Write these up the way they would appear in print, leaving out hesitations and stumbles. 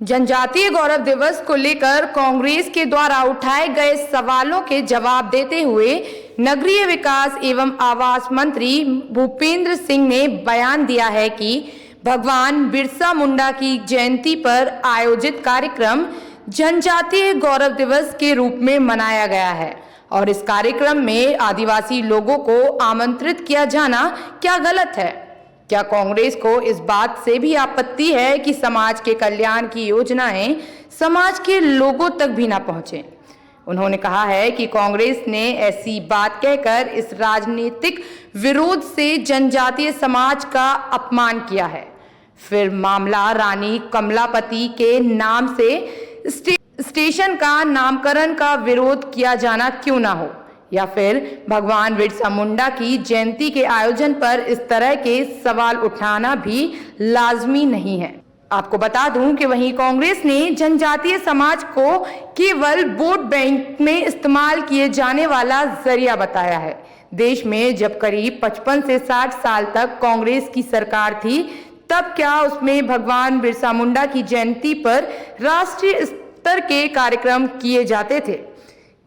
जनजातीय गौरव दिवस को लेकर कांग्रेस के द्वारा उठाए गए सवालों के जवाब देते हुए नगरीय विकास एवं आवास मंत्री भूपेंद्र सिंह ने बयान दिया है कि भगवान बिरसा मुंडा की जयंती पर आयोजित कार्यक्रम जनजातीय गौरव दिवस के रूप में मनाया गया है और इस कार्यक्रम में आदिवासी लोगों को आमंत्रित किया जाना क्या गलत है। क्या कांग्रेस को इस बात से भी आपत्ति है कि समाज के कल्याण की योजनाएं समाज के लोगों तक भी ना पहुंचे। उन्होंने कहा है कि कांग्रेस ने ऐसी बात कहकर इस राजनीतिक विरोध से जनजातीय समाज का अपमान किया है। फिर मामला रानी कमलापति के नाम से स्टेशन का नामकरण का विरोध किया जाना क्यों ना हो, या फिर भगवान बिरसा मुंडा की जयंती के आयोजन पर इस तरह के सवाल उठाना भी लाजमी नहीं है। आपको बता दूं कि वहीं कांग्रेस ने जनजातीय समाज को केवल वोट बैंक में इस्तेमाल किए जाने वाला जरिया बताया है। देश में जब करीब 55 से 60 साल तक कांग्रेस की सरकार थी, तब क्या उसमें भगवान बिरसा मुंडा की जयंती पर राष्ट्रीय स्तर के कार्यक्रम किए जाते थे?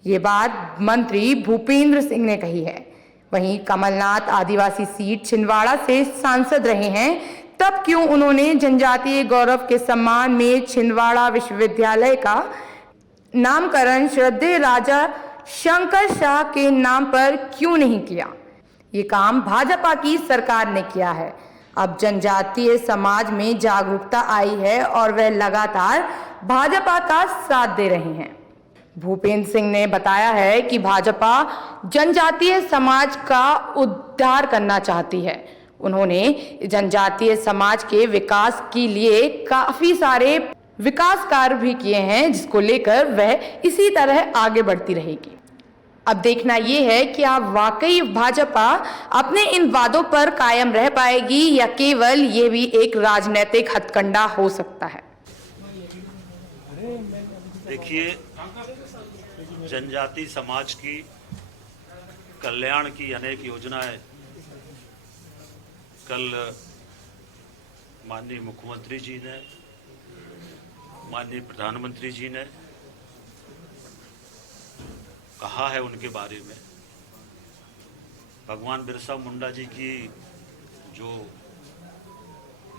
ये बात मंत्री भूपेंद्र सिंह ने कही है। वहीं कमलनाथ आदिवासी सीट छिंदवाड़ा से सांसद रहे हैं, तब क्यों उन्होंने जनजातीय गौरव के सम्मान में छिंदवाड़ा विश्वविद्यालय का नामकरण श्रद्धेय राजा शंकर शाह के नाम पर क्यों नहीं किया? ये काम भाजपा की सरकार ने किया है। अब जनजातीय समाज में जागरूकता आई है और वह लगातार भाजपा का साथ दे रहे हैं। भूपेंद्र सिंह ने बताया है कि भाजपा जनजातीय समाज का उद्धार करना चाहती है। उन्होंने जनजातीय समाज के विकास के लिए काफी सारे विकास कार्य भी किए हैं, जिसको लेकर वह इसी तरह आगे बढ़ती रहेगी। अब देखना यह है कि आप वाकई भाजपा अपने इन वादों पर कायम रह पाएगी या केवल ये भी एक राजनीतिक हथकंडा हो सकता है। देखिए, जनजाति समाज की कल्याण की अनेक योजनाएं कल माननीय मुख्यमंत्री जी ने, माननीय प्रधानमंत्री जी ने कहा है उनके बारे में। भगवान बिरसा मुंडा जी की जो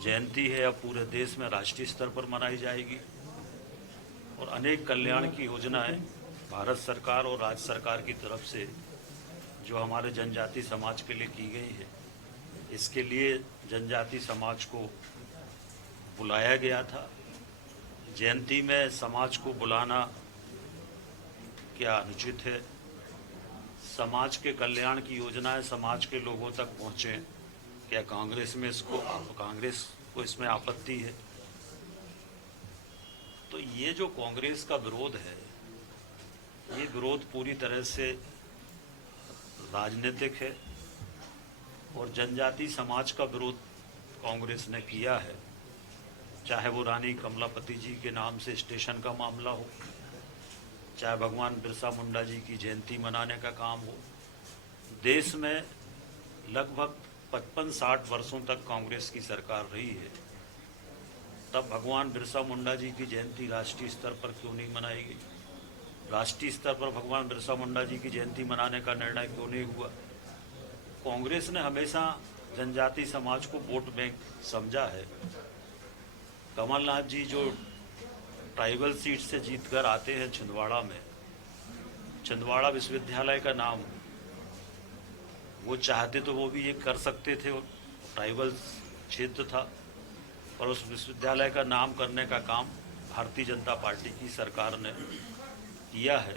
जयंती है अब पूरे देश में राष्ट्रीय स्तर पर मनाई जाएगी और अनेक कल्याण की योजनाएं भारत सरकार और राज्य सरकार की तरफ से जो हमारे जनजाति समाज के लिए की गई है, इसके लिए जनजाति समाज को बुलाया गया था। जयंती में समाज को बुलाना क्या अनुचित है? समाज के कल्याण की योजनाएं समाज के लोगों तक पहुँचे, क्या कांग्रेस को इसमें आपत्ति है? तो ये जो कांग्रेस का विरोध है, ये विरोध पूरी तरह से राजनीतिक है और जनजाति समाज का विरोध कांग्रेस ने किया है। चाहे वो रानी कमलापति जी के नाम से स्टेशन का मामला हो, चाहे भगवान बिरसा मुंडा जी की जयंती मनाने का काम हो। देश में लगभग 55-60 वर्षों तक कांग्रेस की सरकार रही है, तब भगवान बिरसा मुंडा जी की जयंती राष्ट्रीय स्तर पर क्यों नहीं मनाई गई? राष्ट्रीय स्तर पर भगवान बिरसा मुंडा जी की जयंती मनाने का निर्णय क्यों नहीं हुआ? कांग्रेस ने हमेशा जनजाति समाज को वोट बैंक समझा है। कमलनाथ जी जो ट्राइबल सीट से जीतकर आते हैं छिंदवाड़ा में, छिंदवाड़ा विश्वविद्यालय का नाम वो चाहते तो वो भी ये कर सकते थे, ट्राइबल क्षेत्र था, पर उस विश्वविद्यालय का नाम करने का काम भारतीय जनता पार्टी की सरकार ने किया है।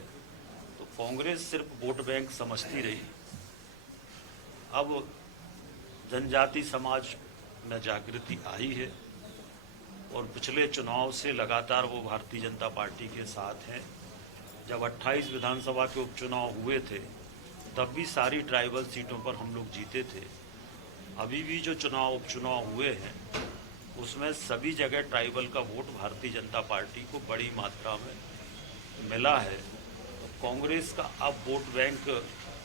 तो कांग्रेस सिर्फ वोट बैंक समझती रही। अब जनजाति समाज में जागृति आई है और पिछले चुनाव से लगातार वो भारतीय जनता पार्टी के साथ हैं। जब 28 विधानसभा के उपचुनाव हुए थे, तब भी सारी ट्राइबल सीटों पर हम लोग जीते थे। अभी भी जो उपचुनाव हुए हैं, उसमें सभी जगह ट्राइबल का वोट भारतीय जनता पार्टी को बड़ी मात्रा में मिला है। तो कांग्रेस का अब वोट बैंक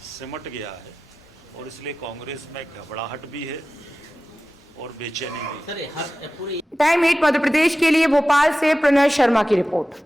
सिमट गया है और इसलिए कांग्रेस में घबराहट भी है और बेचैनी भी। टाइम 8 मध्य प्रदेश के लिए भोपाल से प्रणय शर्मा की रिपोर्ट।